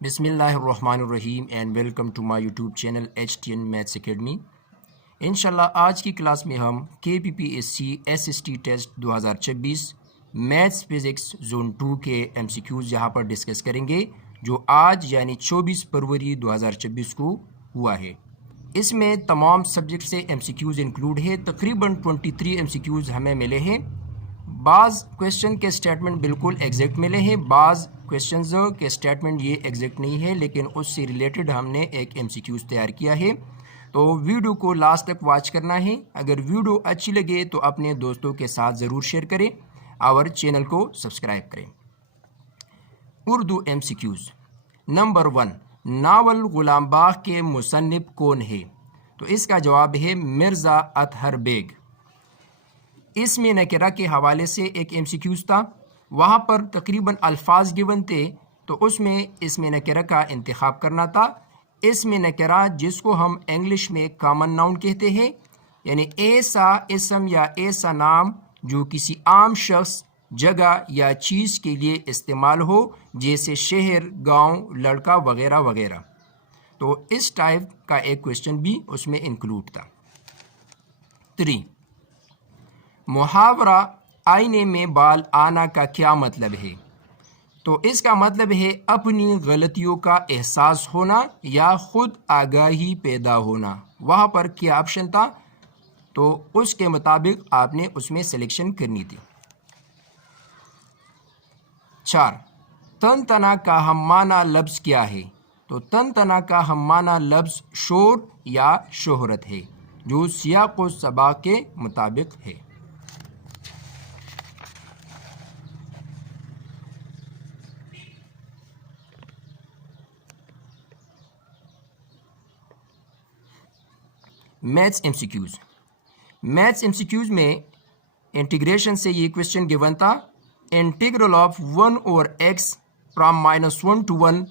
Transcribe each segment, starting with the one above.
बिस्मिल्लाहिर्रहमानिर्रहीम and welcome to my YouTube channel HTN maths academy. इंशाल्लाह आज की क्लास में हम KPPSC SST test 2026 maths physics zone 2 के MCQs यहाँ पर डिस्कस करेंगे जो आज यानी 24 फरवरी 2026 को हुआ है। इसमें तमाम सब्जेक्ट से MCQs इंक्लूड है। तकरीबन 23 MCQs हमें मिले हैं। बाज़ क्वेश्चन के स्टेटमेंट बिल्कुल एग्जैक्ट मिले हैं, बाज़ क्वेश्चंस के स्टेटमेंट ये एग्जैक्ट नहीं है, लेकिन उससे रिलेटेड हमने एक MCQs तैयार किया है। तो वीडियो को लास्ट तक वॉच करना है। अगर वीडियो अच्छी लगे तो अपने दोस्तों के साथ ज़रूर शेयर करें और चैनल को सब्सक्राइब करें। उर्दू MCQs। नंबर 1, नावल गुलाम बाग के मुसन्निफ कौन है? तो इसका जवाब है मिर्ज़ा अतहर बेग। इसमें नकेरा के हवाले से एक MCQs था, वहाँ पर तकरीबन अल्फाज गिवन थे, तो उसमें इसमें नकेरा का इंतखाब करना था। इसमें नकेरा जिसको हम इंग्लिश में कॉमन नाउन कहते हैं, यानी ऐसा इसम या ऐसा नाम जो किसी आम शख्स, जगह या चीज़ के लिए इस्तेमाल हो, जैसे शहर, गांव, लड़का वगैरह वगैरह। तो इस टाइप का एक क्वेश्चन भी उसमें इंक्लूड था। 3, मुहावरा आईने में बाल आना का क्या मतलब है? तो इसका मतलब है अपनी गलतियों का एहसास होना या खुद आगाही पैदा होना। वहाँ पर क्या ऑप्शन था, तो उसके मुताबिक आपने उसमें सिलेक्शन करनी थी। 4, तन तना का हममाना लफ्ज़ क्या है? तो तन तना का हममाना लफ्ज़ शोर या शोहरत है, जो सियाक़ व सबाक़ के मुताबिक है। मैथ्स MCQs में इंटीग्रेशन से ये क्वेश्चन गिवन था। Integral of 1/x from -1 to 1,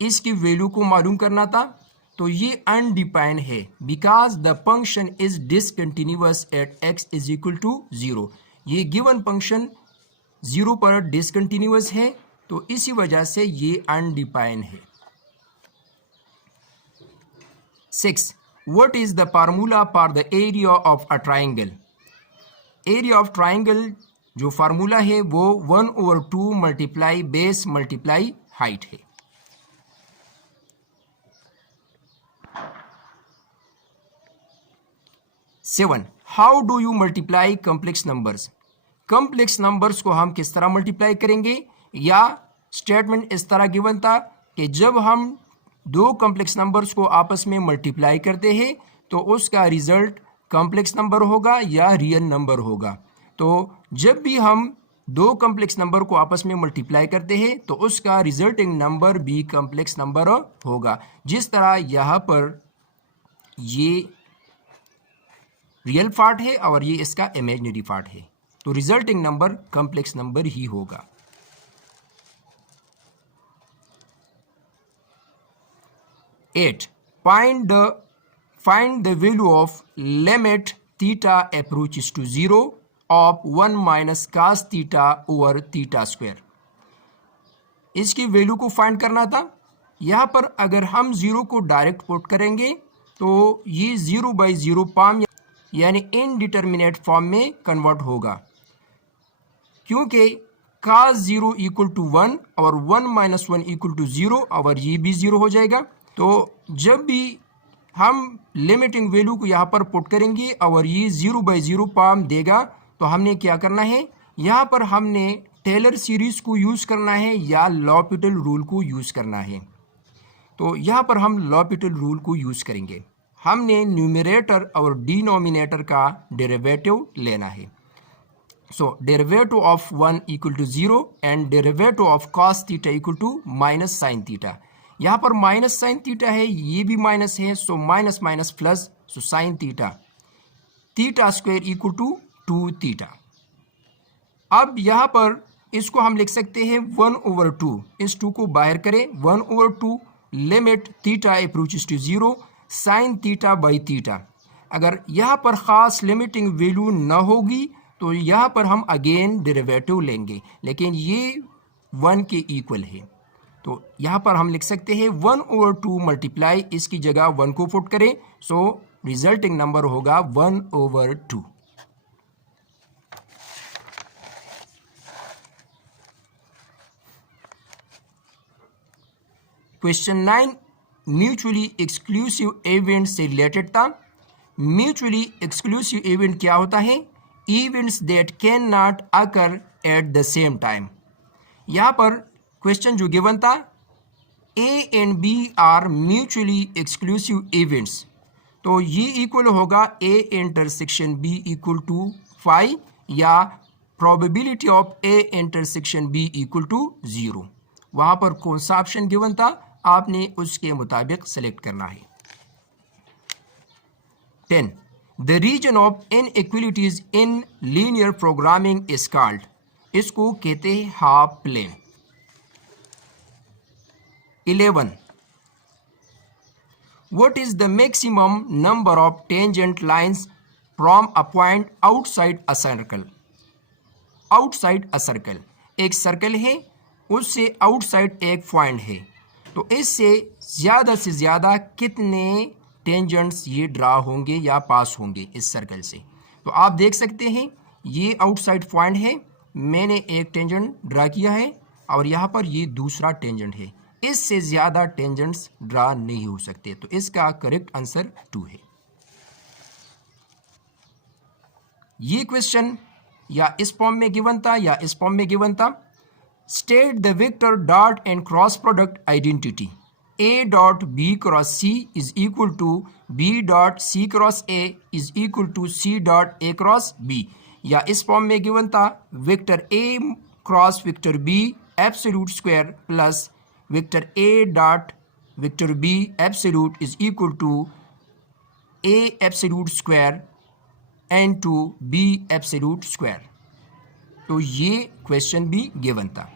इसकी वैल्यू को मालूम करना था। तो ये अनडिफाइंड है because the function is discontinuous at x is equal to 0। ये गिवन फंक्शन 0 पर डिसकंटिन्यूअस है, तो इसी वजह से ये अनडिफाइंड है। 6, What is the formula for the area of a triangle? Area of triangle जो फार्मूला है वो 1/2 मल्टीप्लाई बेस मल्टीप्लाई हाइट है। 7, how do you multiply complex numbers? Complex numbers को हम किस तरह मल्टीप्लाई करेंगे? या स्टेटमेंट इस तरह गिवन था कि जब हम दो कॉम्प्लेक्स नंबर्स को आपस में मल्टीप्लाई करते हैं तो उसका रिजल्ट कॉम्प्लेक्स नंबर होगा या रियल नंबर होगा। तो जब भी हम दो कॉम्प्लेक्स नंबर को आपस में मल्टीप्लाई करते हैं तो उसका रिजल्टिंग नंबर भी कॉम्प्लेक्स नंबर होगा। जिस तरह यहाँ पर ये रियल पार्ट है और ये इसका इमेजिनरी पार्ट है, तो रिजल्टिंग नंबर कॉम्प्लेक्स नंबर ही होगा। 8, find the value of limit theta approaches to 0 of 1 minus cos theta over theta square। इसकी वैल्यू को फाइंड करना था। यहाँ पर अगर हम 0 को डायरेक्ट पुट करेंगे तो ये 0/0 फॉर्म यानी इनडिटर्मिनेट फॉर्म में कन्वर्ट होगा, क्योंकि cos 0 इक्वल टू 1 और 1 - 1 इक्वल टू 0 और ये भी 0 हो जाएगा। तो जब भी हम लिमिटिंग वैल्यू को यहाँ पर पुट करेंगे और ये 0/0 फॉर्म देगा, तो हमने क्या करना है, यहाँ पर हमने टेलर सीरीज को यूज़ करना है या लॉपिटल रूल को यूज़ करना है। तो यहाँ पर हम लॉपिटल रूल को यूज़ करेंगे। हमने न्यूमरेटर और डिनोमिनेटर का डेरिवेटिव लेना है। So derivative of 1 equal to 0 and derivative of cos theta equal to minus sine theta. यहाँ पर माइनस साइन थीटा है, ये भी माइनस है, so minus minus plus, so sine theta, theta square equal to 2 theta. अब यहाँ पर इसको हम लिख सकते हैं 1/2, इस 2 को बाहर करें, 1/2 limit theta approaches to 0 sine theta by theta. अगर यहाँ पर ख़ास लिमिटिंग वैल्यू ना होगी तो यहाँ पर हम अगेन डेरिवेटिव लेंगे, लेकिन ये 1 के इक्वल है। तो यहाँ पर हम लिख सकते हैं 1/2 मल्टीप्लाई, इसकी जगह 1 को पुट करें, सो रिजल्टिंग नंबर होगा 1/2। क्वेश्चन 9 म्यूचुअली एक्सक्लूसिव इवेंट से रिलेटेड था। म्यूचुअली एक्सक्लूसिव इवेंट क्या होता है? Events that can not occur at the same time. यहाँ पर क्वेश्चन जो गिवन था, A and B are mutually exclusive events, तो ये इक्वल होगा A intersection B equal to 5 या probability of A intersection B equal to 0। वहाँ पर कौन सा ऑप्शन गिवन था, आपने उसके मुताबिक सेलेक्ट करना है। 10. The region of inequalities in linear programming is called, इसको कहते हैं half plane. 11. What is the maximum number of tangent lines from a point outside a circle? Outside a circle, एक सर्कल है, उससे आउटसाइड एक point है, तो इससे ज़्यादा से ज़्यादा कितने टेंजेंट्स ये ड्रा होंगे या पास होंगे इस सर्कल से। तो आप देख सकते हैं ये आउटसाइड पॉइंट है, मैंने एक टेंजेंट ड्रा किया है और यहाँ पर ये दूसरा टेंजेंट है, इससे ज़्यादा टेंजेंट्स ड्रा नहीं हो सकते, तो इसका करेक्ट आंसर 2 है। ये क्वेश्चन या इस फॉर्म में गिवन था या इस फॉर्म में गिवन था। State the vector dot and cross product identity. A dot B cross C is equal to B dot C cross A is equal to C dot A cross B. या इस form में given था vector A cross vector B absolute square plus vector A dot vector B absolute is equal to A absolute square and to B absolute square. तो ये question भी given था।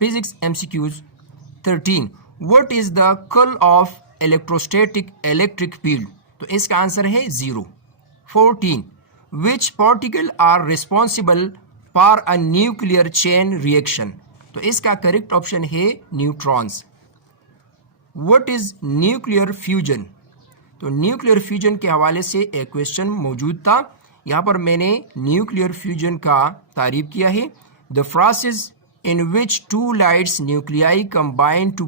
Physics MCQs 13. What is the curl of electrostatic electric field? तो इसका answer है 0। 14. Which particle are responsible for a nuclear chain reaction? तो इसका correct option है neutrons. What is nuclear fusion? तो न्यूक्लियर फ्यूजन के हवाले से एक क्वेश्चन मौजूद था, यहाँ पर मैंने न्यूक्लियर फ्यूजन का तारीफ किया है। The process in which two lights nuclei combine to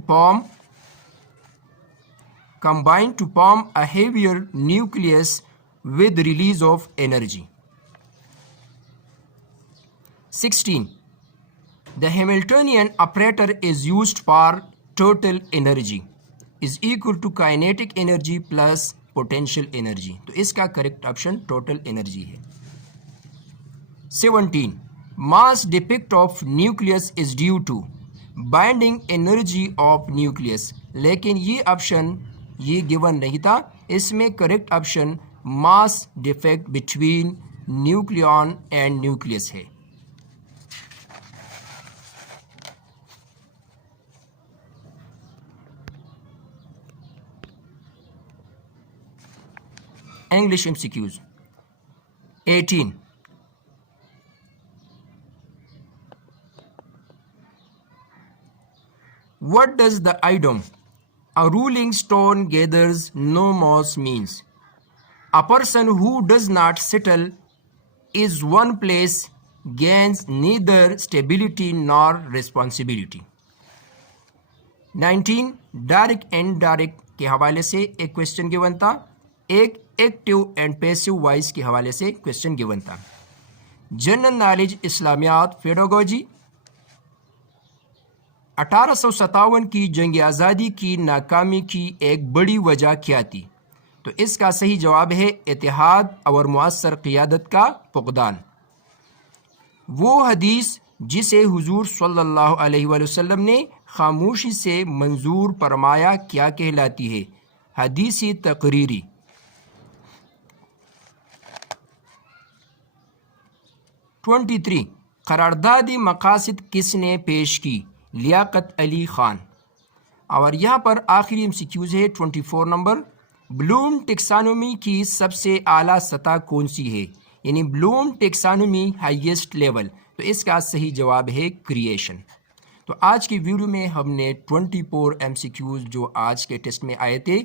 form a heavier nucleus with release of energy. 16. The Hamiltonian operator is used for total energy is equal to kinetic energy plus potential energy. तो इसका correct option total energy है। 17. Mass defect of nucleus is due to binding energy of nucleus, लेकिन ये option ये given नहीं था, इसमें correct option mass defect between nucleon and nucleus है। English MCQs 18. What does the idiom "a rolling stone gathers no moss" means? A person who does not settle is one place gains neither stability nor responsibility. 19. Direct and direct के हवाले से एक question given था, एक active and passive voice के हवाले से question given था। जनरल नॉलेज इस्लामियात पेडागोजी 1857 की जंग आज़ादी की नाकामी की एक बड़ी वजह क्या थी? तो इसका सही जवाब है इत्तेहाद और मुअस्सर क़ियादत का फुक़दान। वो हदीस जिसे हुजूर सल्लल्लाहु अलैहि वसल्लम ने खामोशी से मंजूर फरमाया क्या कहलाती है? हदीसी तकरीरी। 23. करारदादी मकासिद किसने पेश की? लियाकत अली ख़ान। और यहाँ पर आखिरी MCQs है 24 नंबर। ब्लूम टेक्सानोमी की सबसे आला सतह कौन सी है, यानी ब्लूम टेक्सानोमी हाईएस्ट लेवल। तो इसका सही जवाब है क्रिएशन। तो आज की वीडियो में हमने 24 MCQs जो आज के टेस्ट में आए थे,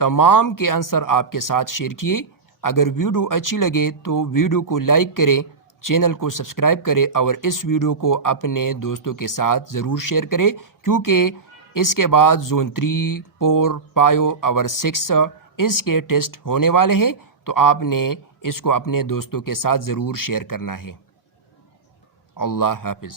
तमाम के आंसर आपके साथ शेयर किए। अगर वीडियो अच्छी लगे तो वीडियो को लाइक करें, चैनल को सब्सक्राइब करें और इस वीडियो को अपने दोस्तों के साथ ज़रूर शेयर करें, क्योंकि इसके बाद जोन 3, 4, 5 और 6 इसके टेस्ट होने वाले हैं। तो आपने इसको अपने दोस्तों के साथ ज़रूर शेयर करना है। अल्लाह हाफिज़।